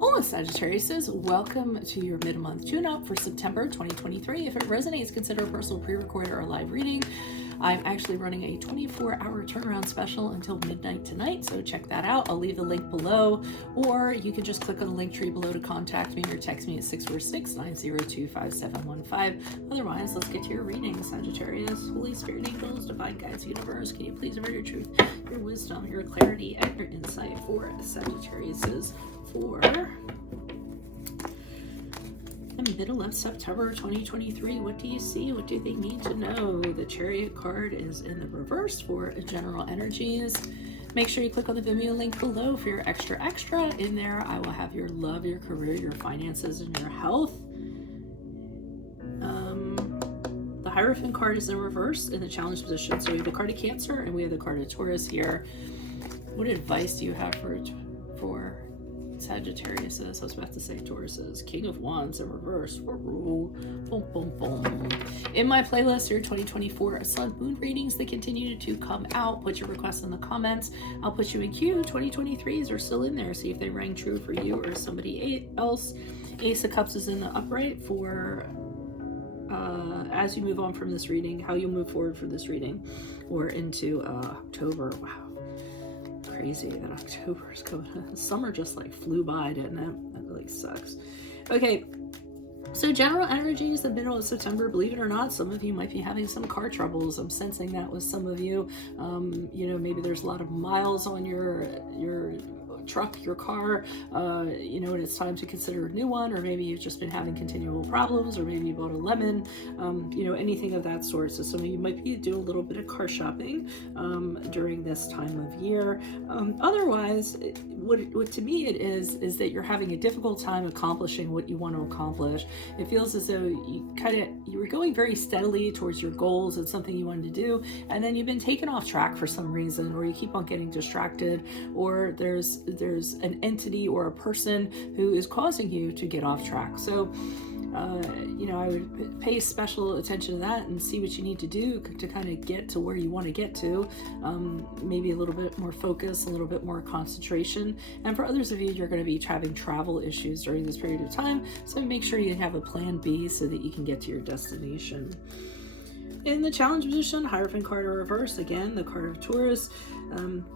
Hola Sagittarius, welcome to your mid-month tune-up for September 2023. If it resonates, consider a personal pre-recorded or a live reading. I'm actually running a 24-hour turnaround special until midnight tonight, so check that out. I'll leave the link below, or you can just click on the link tree below to contact me or text me at 646-902-5715. Otherwise, let's get to your reading, Sagittarius. Holy Spirit, angels, divine guides, universe, can you please avert your truth, your wisdom, your clarity, and your insight for Sagittarius for the middle of September 2023. What do you see? What do they need to know? The Chariot card is in the reverse for general energies. Make sure you click on the Vimeo link below for your extra. In there, I will have your love, your career, your finances, and your health. The Hierophant card is in reverse in the challenge position. So we have the card of Cancer and we have the card of Taurus here. What advice do you have for Sagittarius? I was about to say Taurus. King of Wands in reverse. Boom, boom, boom. In my playlist, your 2024 Sun Moon readings, they continue to come out. Put your requests in the comments. I'll put you in queue. 2023s are still in there. See if they rang true for you or somebody else. Ace of Cups is in the upright for as you move on from this reading, how you move forward for this reading or into October. Wow. Crazy that October is coming. Summer just like flew by, didn't it? That really sucks. Okay, so general energies, the middle of September, believe it or not, some of you might be having some car troubles. I'm sensing that with some of you. You know, maybe there's a lot of miles on your truck, your car, you know, and it's time to consider a new one, or maybe you've just been having continual problems, or maybe you bought a lemon, you know, anything of that sort. So some of you might be doing a little bit of car shopping during this time of year. Otherwise, what to me it is that you're having a difficult time accomplishing what you want to accomplish. It feels as though you were going very steadily towards your goals and something you wanted to do, and then you've been taken off track for some reason, or you keep on getting distracted, or there's an entity or a person who is causing you to get off track. So you know, I would pay special attention to that and see what you need to do to kind of get to where you want to get to. Maybe a little bit more focus, a little bit more concentration. And for others of you, you're going to be having travel issues during this period of time, so make sure you have a plan B so that you can get to your destination. In the challenge position, Hierophant card in reverse, again, the card of Taurus.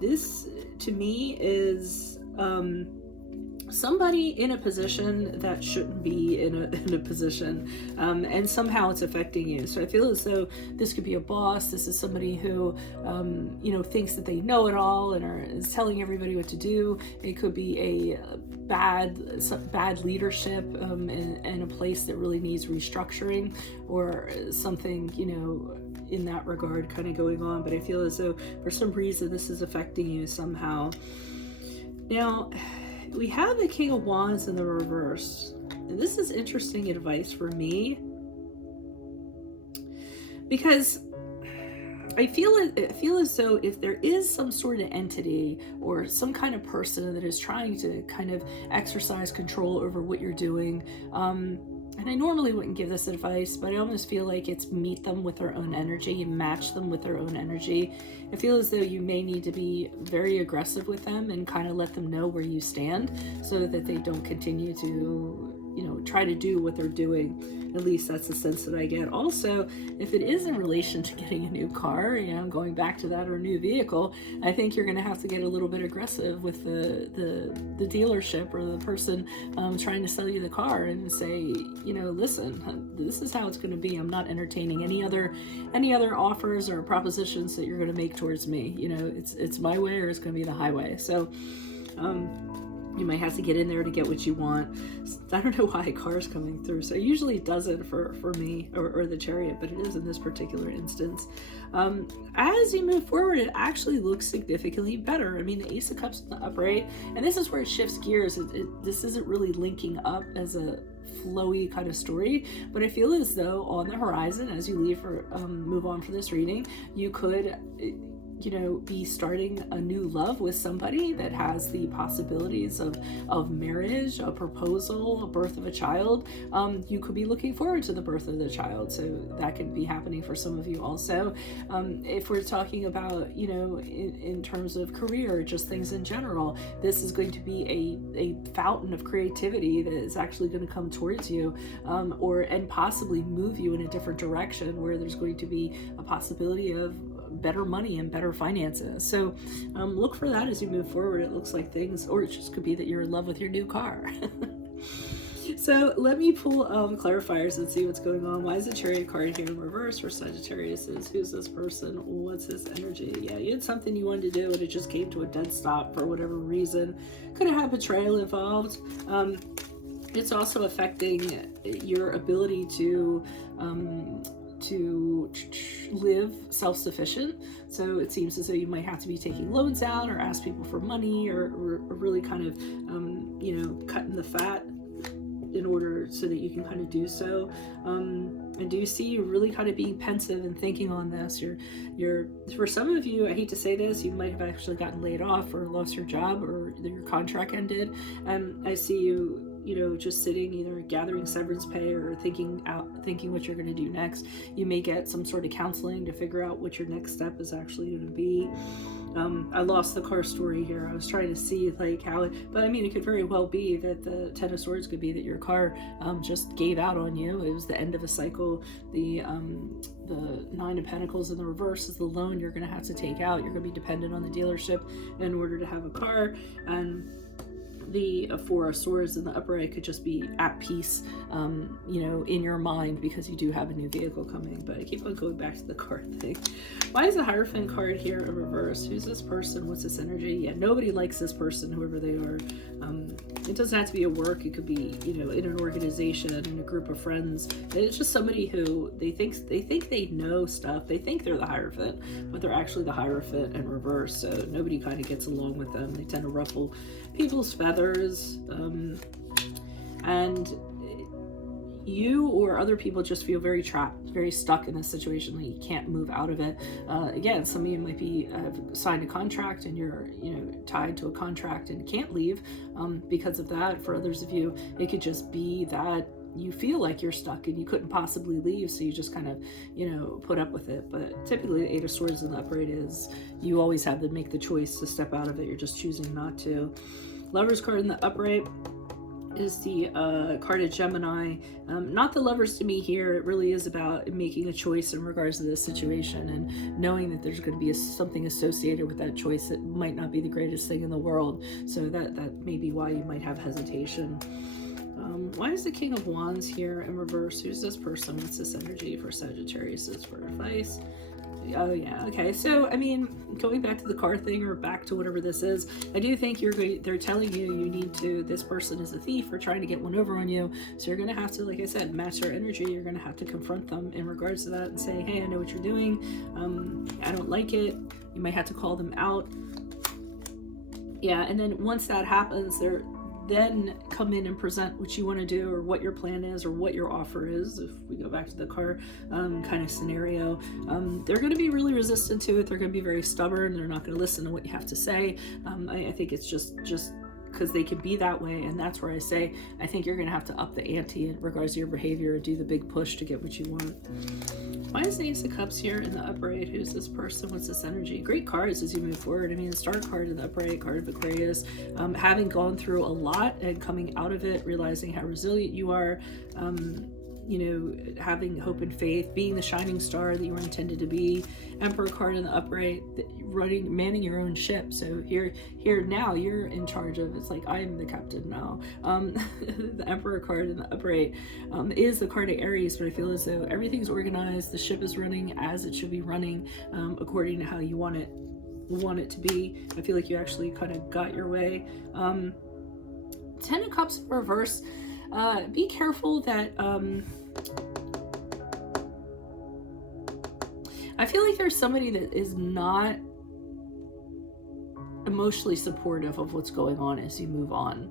This, to me, is somebody in a position that shouldn't be in a position, and somehow it's affecting you. So I feel as though this could be a boss. This is somebody who, you know, thinks that they know it all and is telling everybody what to do. It could be a bad leadership in a place that really needs restructuring, or something, you know, in that regard kind of going on. But I feel as though for some reason this is affecting you somehow. Now, we have the King of Wands in the reverse, and this is interesting advice for me, because I feel as though if there is some sort of entity or some kind of person that is trying to kind of exercise control over what you're doing, and I normally wouldn't give this advice, but I almost feel like it's meet them with their own energy and match them with their own energy. I feel as though you may need to be very aggressive with them and kind of let them know where you stand, so that they don't continue to, you know, try to do what they're doing. At least that's the sense that I get. Also, if it is in relation to getting a new car, you know, going back to that, or a new vehicle, I think you're going to have to get a little bit aggressive with the dealership or the person trying to sell you the car, and say, you know, listen, this is how it's going to be. I'm not entertaining any other offers or propositions that you're going to make towards me. You know, it's my way or it's going to be the highway. So you might have to get in there to get what you want. I don't know why a car's coming through. So usually it doesn't for me or the Chariot, but it is in this particular instance. As you move forward, it actually looks significantly better. I mean, the Ace of Cups in the upright, and this is where it shifts gears. This isn't really linking up as a flowy kind of story, but I feel as though on the horizon, as you leave for move on for this reading, you could you know, be starting a new love with somebody that has the possibilities of marriage, a proposal, a birth of a child. You could be looking forward to the birth of the child, so that could be happening for some of you also. If we're talking about, you know, in terms of career, just things in general, this is going to be a fountain of creativity that is actually going to come towards you, and possibly move you in a different direction, where there's going to be a possibility of better money and better finances. So look for that as you move forward. It looks like things, or it just could be that you're in love with your new car. So let me pull clarifiers and see what's going on. Why is the Chariot card here in reverse for Sagittarius? Who's this person? What's his energy? Yeah, you had something you wanted to do and it just came to a dead stop for whatever reason. Could have had betrayal involved. It's also affecting your ability to live self-sufficient. So it seems as though you might have to be taking loans out or ask people for money, or really kind of you know, cutting the fat in order so that you can kind of do so. I do see you really kind of being pensive and thinking on this. You're for some of you, I hate to say this, you might have actually gotten laid off or lost your job, or your contract ended. I see you, you know, just sitting, either gathering severance pay or thinking what you're going to do next. You may get some sort of counseling to figure out what your next step is actually going to be. I lost the car story here. I was trying to see like how it, but I mean, it could very well be that the Ten of Swords could be that your car just gave out on you. It was the end of a cycle. The Nine of Pentacles in the reverse is the loan you're going to have to take out. You're going to be dependent on the dealership in order to have a car. And the Four of Swords in the upright could just be at peace, you know, in your mind, because you do have a new vehicle coming. But I keep on going back to the card thing. Why is the Hierophant card here in reverse? Who's this person? What's this energy? Yeah, nobody likes this person, whoever they are. It doesn't have to be at work. It could be, you know, in an organization, in a group of friends. It's just somebody who they think they know stuff. They think they're the Hierophant, but they're actually the Hierophant in reverse. So nobody kind of gets along with them. They tend to ruffle people's feathers, and you or other people just feel very trapped, very stuck in this situation, like you can't move out of it. Again, some of you might be have signed a contract and you're, you know, tied to a contract and can't leave because of that. For others of you, it could just be that you feel like you're stuck and you couldn't possibly leave, so you just kind of, you know, put up with it. But typically the Eight of Swords in the upright is you always have to make the choice to step out of it. You're just choosing not to. Lovers card in the upright is the card of Gemini. Not the Lovers to me here. It really is about making a choice in regards to this situation and knowing that there's going to be something associated with that choice that might not be the greatest thing in the world. So that may be why you might have hesitation. Why is the King of Wands here in reverse? Who's this person? What's this energy for Sagittarius for advice? Oh yeah, okay. So I mean, going back to the car thing, or back to whatever this is, I do think they're telling you need to, this person is a thief or trying to get one over on you. So you're going to have to, like I said, match their energy. You're going to have to confront them in regards to that and say, hey, I know what you're doing. I don't like it. You might have to call them out. Yeah, and then once that happens, then come in and present what you want to do, or what your plan is, or what your offer is. If we go back to the car kind of scenario, they're going to be really resistant to it. They're going to be very stubborn. They're not going to listen to what you have to say. I think it's just because they can be that way, and that's where I say I think you're going to have to up the ante in regards to your behavior and do the big push to get what you want. Why is the Ace of Cups here in the upright? Who's this person? What's this energy? Great cards as you move forward. I mean, the Star card in the upright, card of Aquarius, having gone through a lot and coming out of it, realizing how resilient you are, you know, having hope and faith, being the shining star that you were intended to be. Emperor card in the upright, manning your own ship. So here now you're in charge of, it's like, I'm the captain now. The Emperor card in the upright is the card of Aries, but I feel as though everything's organized, the ship is running as it should be running, according to how you want it to be. I feel like you actually kind of got your way. Ten of Cups in reverse. Be careful that I feel like there's somebody that is not emotionally supportive of what's going on as you move on.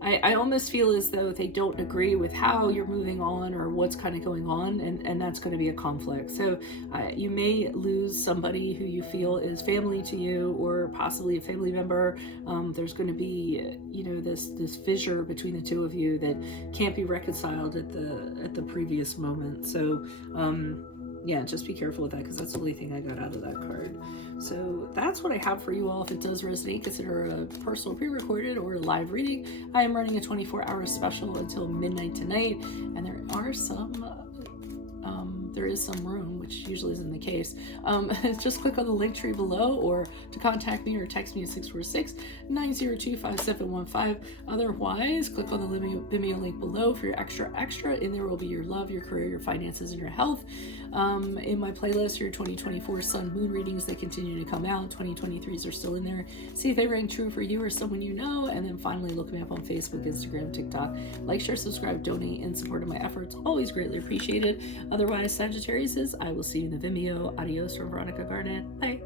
I almost feel as though they don't agree with how you're moving on or what's kind of going on, and that's going to be a conflict. So you may lose somebody who you feel is family to you, or possibly a family member. There's going to be, you know, this fissure between the two of you that can't be reconciled at the previous moment. So yeah, just be careful with that, because that's the only thing I got out of that card. So that's what I have for you all. If it does resonate, consider a personal pre-recorded or a live reading. I am running a 24-hour special until midnight tonight, and there is some room, which usually isn't the case. Just click on the link tree below, or to contact me or text me at 646-902-5715. Otherwise, click on the Vimeo link below for your extra. In there will be your love, your career, your finances, and your health. In my playlist, your 2024 sun moon readings, they continue to come out. 2023s are still in there. See if they ring true for you or someone you know. And then finally, look me up on Facebook, Instagram, TikTok. Like, share, subscribe, donate in support of my efforts. Always greatly appreciated. Otherwise, Sagittarius, I will see you in the Vimeo. Adios from Veronica Garnett. Bye.